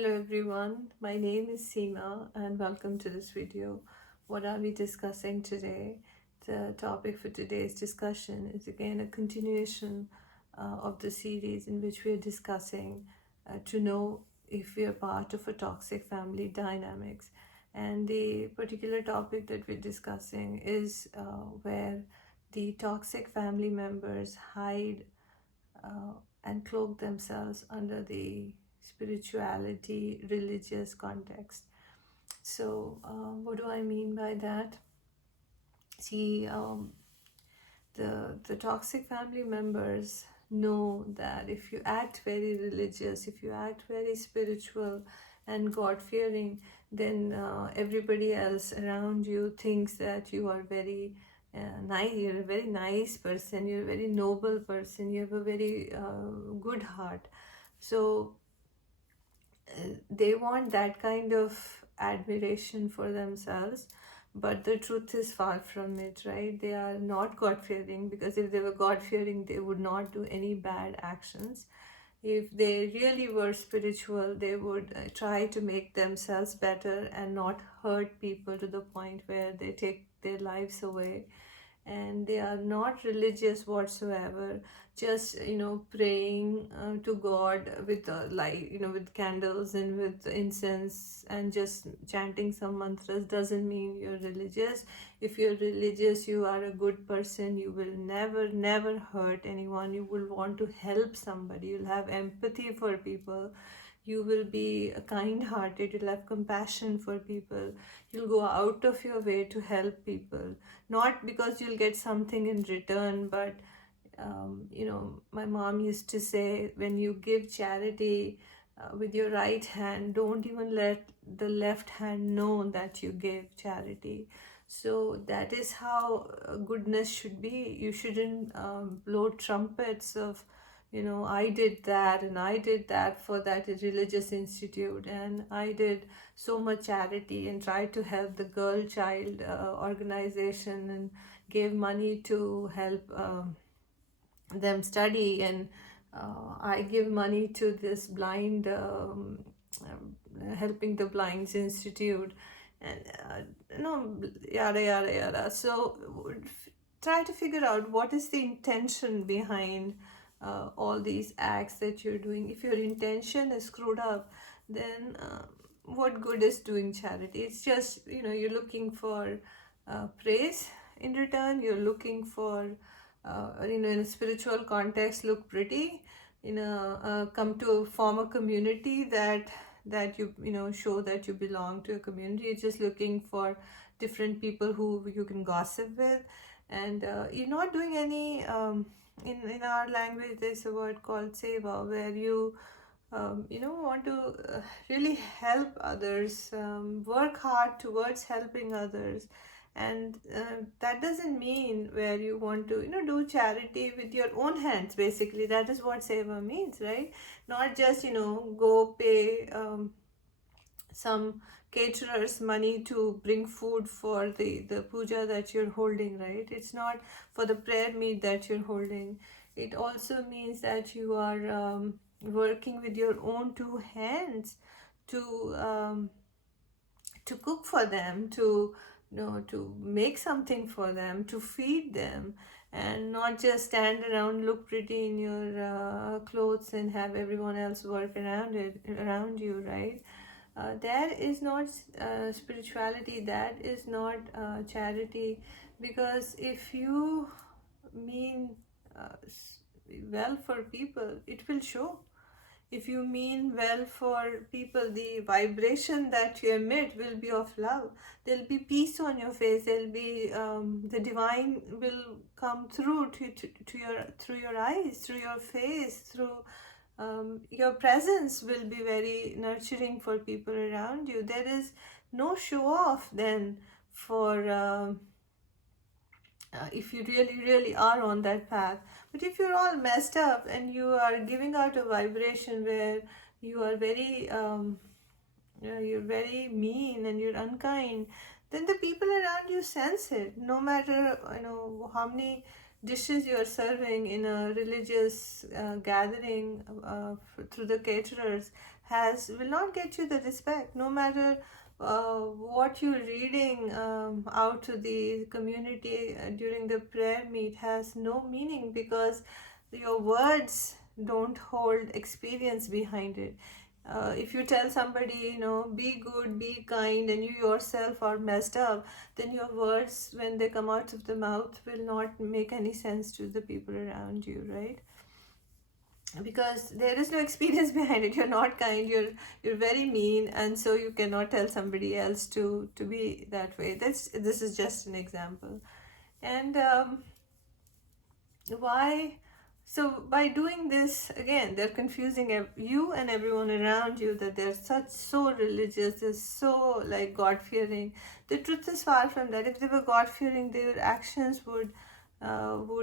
Hello everyone, my name is Seema and welcome to this video. What are we discussing today? The topic for today's discussion is again a continuation of the series in which we are discussing to know if we are part of a toxic family dynamics. And the particular topic that we're discussing is where the toxic family members hide uh, and cloak themselves under the spirituality, religious context. So, what do I mean by that? See, the toxic family members know that if you act very religious, if you act very spiritual and God fearing, then everybody else around you thinks that you are very nice. You're a very nice person. You're a very noble person. You have a very good heart. So they want that kind of admiration for themselves, but the truth is far from it, right? They are not God fearing, because if they were God fearing they would not do any bad actions. If they really were spiritual, they would try to make themselves better and not hurt people to the point where they take their lives away. And they are not religious whatsoever, just praying to God with light, with candles and with incense and just chanting some mantras doesn't mean you're religious. If you're religious, you are a good person. You will never hurt anyone. You will want to help somebody. You'll have empathy for people. You will be kind hearted. You'll have compassion for people. You'll go out of your way to help people, not because you'll get something in return, but my mom used to say, when you give charity with your right hand, don't even let the left hand know that you gave charity. So that is how goodness should be. You shouldn't blow trumpets of, I did that and I did that for that religious institute, and I did so much charity and tried to help the girl child organization and gave money to help them study, and I give money to this blind helping the blinds institute, and yada yada yada. So try to figure out what is the intention behind all these acts that you're doing. If your intention is screwed up, then what good is doing charity? It's just, you're looking for praise in return. You're looking for in a spiritual context, look pretty, come to form a community that you show that you belong to a community. You're just looking for different people who you can gossip with, and you're not doing any in our language there's a word called seva, where you want to really help others, work hard towards helping others. And that doesn't mean where you want to do charity with your own hands. Basically, that is what seva means, right? Not just go pay some caterers money to bring food for the puja that you're holding, right? It's not for the prayer meet that you're holding. It also means that you are working with your own two hands to cook for them, to to make something for them, to feed them, and not just stand around, look pretty in your clothes and have everyone else work around you, right? That is not spirituality. That is not charity. Because if you mean well for people, it will show. If you mean well for people, the vibration that you emit will be of love. There'll be peace on your face. There'll be the divine will come through to your, through your eyes, through your face, through your presence will be very nurturing for people around you. There is no show off then for if you really are on that path. But if you're all messed up and you are giving out a vibration where you are very you're very mean and you're unkind, then the people around you sense it. No matter how many dishes you are serving in a religious gathering through the caterers, will not get you the respect, no matter what you're reading out to the community during the prayer meet has no meaning, because your words don't hold experience behind it. If you tell somebody, be good, be kind, and you yourself are messed up, then your words, when they come out of the mouth, will not make any sense to the people around you, right? Because there is no experience behind it. You're not kind, you're very mean, and so you cannot tell somebody else to be that way. This is just an example. And why so by doing this, again, they're confusing you and everyone around you, that they're so religious, they're so like God fearing. The truth is far from that. If they were God fearing, their actions would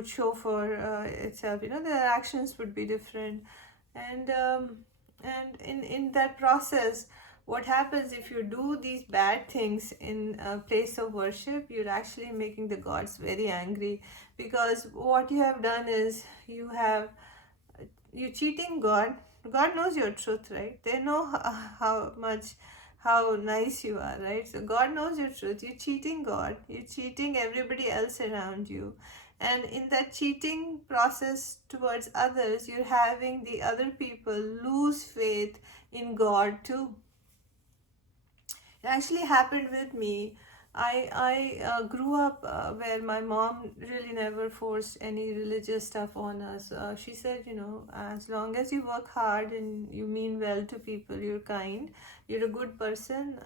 show for itself. Their actions would be different. And um, and in that process, what happens if you do these bad things in a place of worship, you're actually making the gods very angry, because what you have done is you cheating God. God knows your truth, right? They know how nice you are, right? So God knows your truth. You're cheating God, you're cheating everybody else around you, and in that cheating process towards others, you're having the other people lose faith in God too. It actually happened with me. I grew up where my mom really never forced any religious stuff on us. She said, as long as you work hard and you mean well to people, you're kind, you're a good person.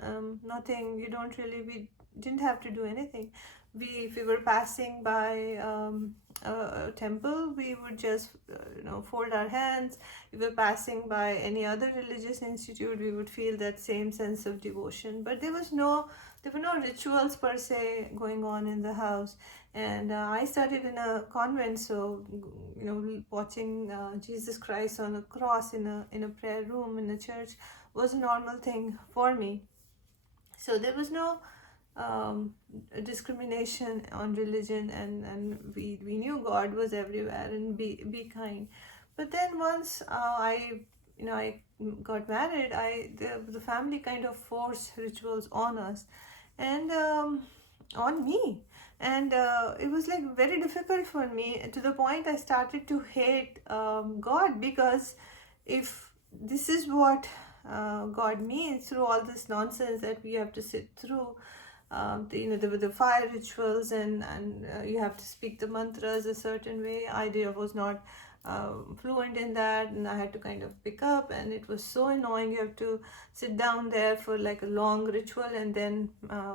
Nothing. You don't really. We didn't have to do anything. If we were passing by a temple, we would just fold our hands. If we were passing by any other religious institute, we would feel that same sense of devotion. But there were no rituals per se going on in the house. And I studied in a convent, so watching Jesus Christ on a cross in a prayer room in a church was a normal thing for me. So there was no discrimination on religion, and we knew God was everywhere, and be kind. But then once I got married, the family kind of forced rituals on us, and on me. And it was like very difficult for me, to the point I started to hate God, because if this is what God means through all this nonsense that we have to sit through, the fire rituals, and you have to speak the mantras a certain way. Was not fluent in that, and I had to kind of pick up, and it was so annoying. You have to sit down there for like a long ritual, and then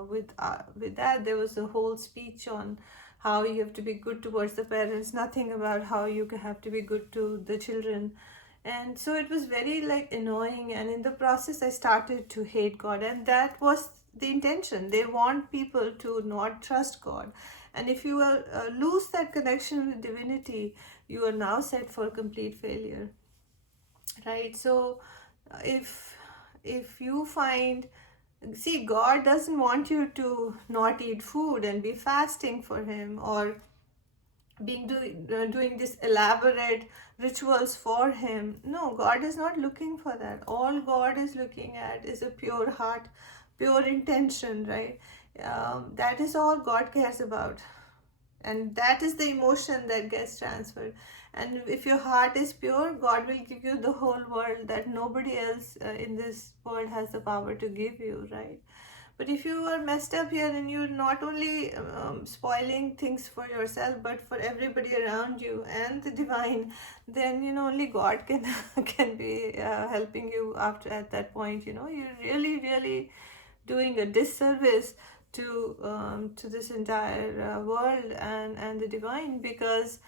with that there was a whole speech on how you have to be good towards the parents, nothing about how you have to be good to the children. And so it was very like annoying, and in the process I started to hate God, and that was the intention. They want people to not trust God, and if you lose that connection with divinity, you are now set for complete failure, right? So if you find, see, God doesn't want you to not eat food and be fasting for him, or doing this elaborate rituals for him. No, God is not looking for that. All God is looking at is a pure heart, pure intention, right? That is all God cares about, and that is the emotion that gets transferred. And if your heart is pure, God will give you the whole world that nobody else in this world has the power to give you, right? But if you are messed up here, and you're not only spoiling things for yourself but for everybody around you and the divine, then only God can can be helping you after at that point. You're really really doing a disservice to this entire world and the divine, because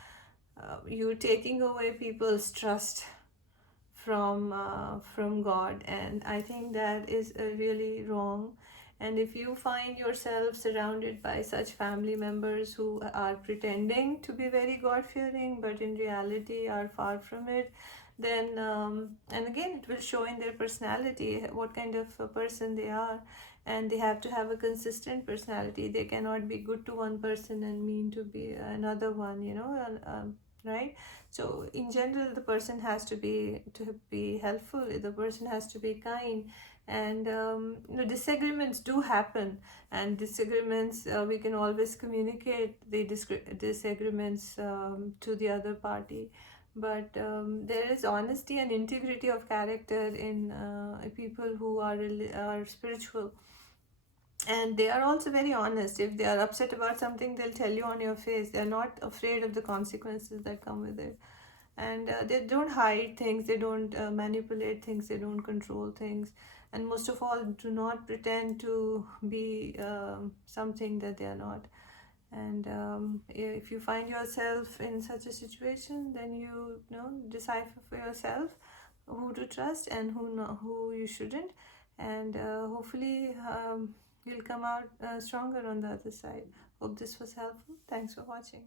you're taking away people's trust from God, and I think that is really wrong. And if you find yourself surrounded by such family members who are pretending to be very God fearing but in reality are far from it, then and again, it will show in their personality what kind of a person they are. And they have to have a consistent personality. They cannot be good to one person and mean to be another one, right? So in general, the person has to be helpful, the person has to be kind. And disagreements do happen, and disagreements, we can always communicate the disagreements to the other party. But there is honesty and integrity of character in people who are spiritual, and they are also very honest. If they are upset about something, they'll tell you on your face. They're not afraid of the consequences that come with it. And they don't hide things, they don't manipulate things, they don't control things, and most of all, do not pretend to be something that they are not. And if you find yourself in such a situation, then you know decipher for yourself who to trust and who you shouldn't. And hopefully you'll come out stronger on the other side. Hope this was helpful. Thanks for watching.